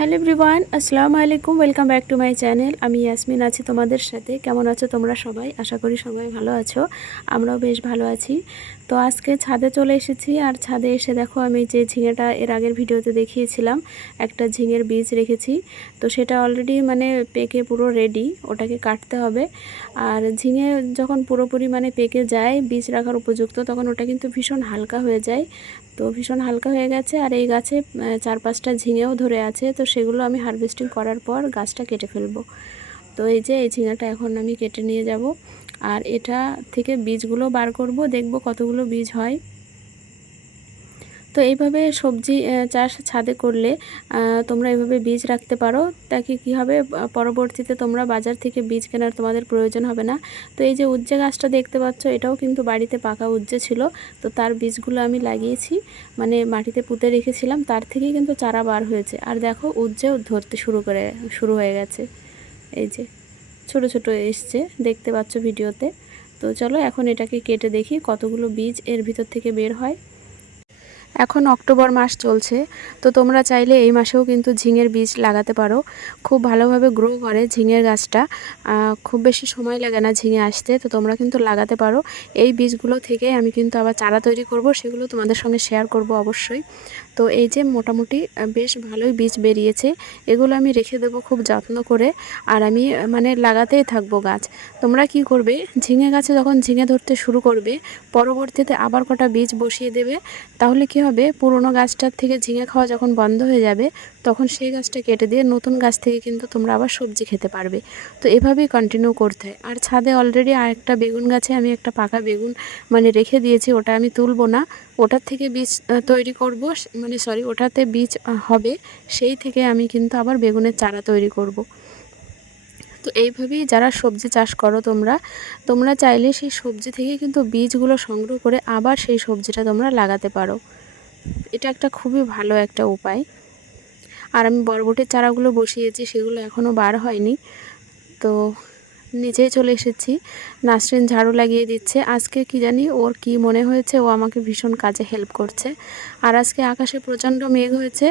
Hello everyone, আসসালামু আলাইকুম, welcome back to my channel. আমি ইয়াসমিন আছি তোমাদের সাথে। কেমন আছো তোমরা সবাই? আশা করি সবাই ভালো আছো। আমরাও বেশ ভালো আছি। তো আজকে ছাদে চলে এসেছি, আর ছাদে এসে দেখো আমি যে ঝিঙেটা এর আগের ভিডিওতে দেখিয়েছিলাম, একটা ঝিঙের বীজ রেখেছি। তো সেটা অলরেডি মানে পেকে পুরো রেডি ওটাকে কাটতে হবে। আর ঝিঙে যখন পুরোপুরি মানে পেকে যায়, বীজ রাখার উপযুক্ত, তখন ওটা কিন্তু ভীষণ হালকা হয়ে যায়। তো ভীষণ হালকা হয়ে গেছে, আর এই গাছে চার পাঁচটা ঝিঙেও ধরে আছে। তো সেগুলো আমি হারভেস্টিং করার পর গাছটা কেটে ফেলব। তো এই যে, এই ঝিঙাটা এখন আমি কেটে নিয়ে যাব। আর এটা থেকে বীজগুলো বার করব, দেখব কতগুলো বীজ হয়। তো এইভাবে সবজি চাষ ছাদে করলে তোমরা এইভাবে বীজ রাখতে পারো। তাকে কী হবে পরবর্তীতে তোমরা বাজার থেকে বীজ কেনার তোমাদের প্রয়োজন হবে না। তো এই যে উজ্জে গাছটা দেখতে পাচ্ছ, এটাও কিন্তু বাড়িতে পাকা উজ্জে ছিল। তো তার বীজগুলো আমি লাগিয়েছি মানে মাটিতে পুঁতে রেখেছিলাম, তার থেকেই কিন্তু চারা বার হয়েছে। আর দেখো, উজ্জেও ধরতে শুরু করে, শুরু হয়ে গেছে। এই যে, ছোট ছোট এসছে, দেখতে পাচ্ছ ভিডিওতে। তো চলো এখন এটাকে কেটে দেখি, কতগুলো বীজ এর ভিতর থেকে বের হয়। এখন অক্টোবর মাস চলছে, তো তোমরা চাইলে এই মাসেও কিন্তু ঝিঙের বীজ লাগাতে পারো। খুব ভালোভাবে গ্রো করে ঝিঙের গাছটা। খুব বেশি সময় লাগে না ঝিঙে আসতে, তো তোমরা কিন্তু লাগাতে পারো। এই বীজগুলো থেকে আমি কিন্তু আবার চারা তৈরি করব, সেগুলো তোমাদের সঙ্গে শেয়ার করব অবশ্যই। তো এই যে মোটামুটি বেশ ভালোই বীজ বেরিয়েছে। এগুলো আমি রেখে দেবো খুব যত্ন করে। আর আমি মানে লাগাতেই থাকব গাছ। তোমরা কি করবে, ঝিঙে গাছে যখন ঝিঙে ধরতে শুরু করবে, পরবর্তীতে আবার কটা বীজ বসিয়ে দেবে, তাহলে কি হবে, পুরনো গাছটার থেকে ঝিঙে খাওয়া যখন বন্ধ হয়ে যাবে, তখন সেই গাছটা কেটে দিয়ে নতুন গাছ থেকে কিন্তু তোমরা আবার সবজি খেতে পারবে। তো এভাবেই কন্টিনিউ করতে হয়। আর ছাদে অলরেডি আরেকটা বেগুন গাছে আমি একটা পাকা বেগুন মানে রেখে দিয়েছি, ওটা আমি তুলবো না। ওটার থেকে বীজ তৈরি করব মানে সরি ওটাতে বীজ হবে, সেই থেকে আমি কিন্তু আবার বেগুনের চারা তৈরি করব। তো এইভাবেই যারা সবজি চাষ করো তোমরা তোমরা চাইলে সেই সবজি থেকে কিন্তু বীজগুলো সংগ্রহ করে আবার সেই সবজিটা তোমরা লাগাতে পারো। এটা একটা খুবই ভালো একটা উপায়। আর আমি বরবটির চারাগুলো বসিয়েছি, সেগুলো এখনও বার হয়নি। তো নিজেই চলে এসেছি। নাসরিন ঝাড়ু লাগিয়ে দিচ্ছে। আজকে কি জানি ওর কি মনে হয়েছে, ও আমাকে ভীষণ কাজে হেল্প করছে। আর আজকে আকাশে প্রচণ্ড মেঘ হয়েছে,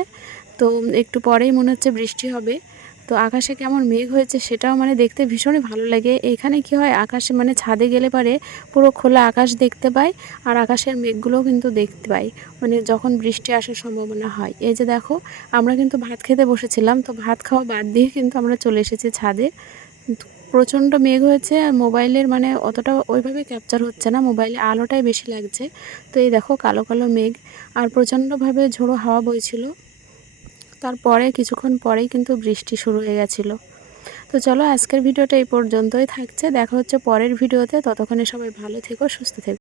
তো একটু পরেই মনে হচ্ছে বৃষ্টি হবে। তো আকাশে কেমন মেঘ হয়েছে সেটাও মানে দেখতে ভীষণই ভালো লাগে। এখানে কি হয়, আকাশে মানে ছাদে গেলে পারে পুরো খোলা আকাশ দেখতে পাই আর আকাশের মেঘগুলোও কিন্তু দেখতে পাই মানে যখন বৃষ্টি আসার সম্ভাবনা হয়। এই যে দেখো, আমরা কিন্তু ভাত খেতে বসেছিলাম, তো ভাত খাওয়া বাদ দিয়ে কিন্তু আমরা চলে এসেছি ছাদে। প্রচণ্ড মেঘ হয়েছে, আর মোবাইলের মানে অতটা ওইভাবে ক্যাপচার হচ্ছে না, মোবাইলে আলোটাই বেশি লাগছে। তো এই দেখো, কালো কালো মেঘ আর প্রচণ্ডভাবে ঝোড়ো হাওয়া বইছিল। তারপরে কিছুক্ষণ পরেই কিন্তু বৃষ্টি শুরু হয়ে গেছিল। তো চলো আজকের ভিডিওটা এই পর্যন্তই থাকছে। দেখা হচ্ছে পরের ভিডিওতে। ততক্ষণে সবাই ভালো থেকো, সুস্থ থেকো।